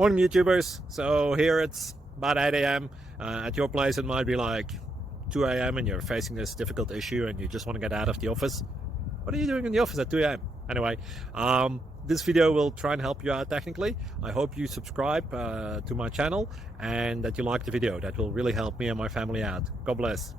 Morning YouTubers. So here it's about 8 a.m. At your place it might be like 2 a.m. and you're facing this difficult issue and you just want to get out of the office. What are you doing in the office at 2 a.m.? Anyway, this video will try and help you out technically. I hope you subscribe to my channel and that you like the video. That will really help me and my family out. God bless.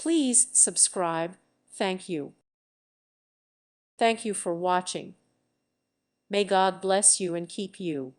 Please subscribe. Thank you. Thank you for watching. May God bless you and keep you.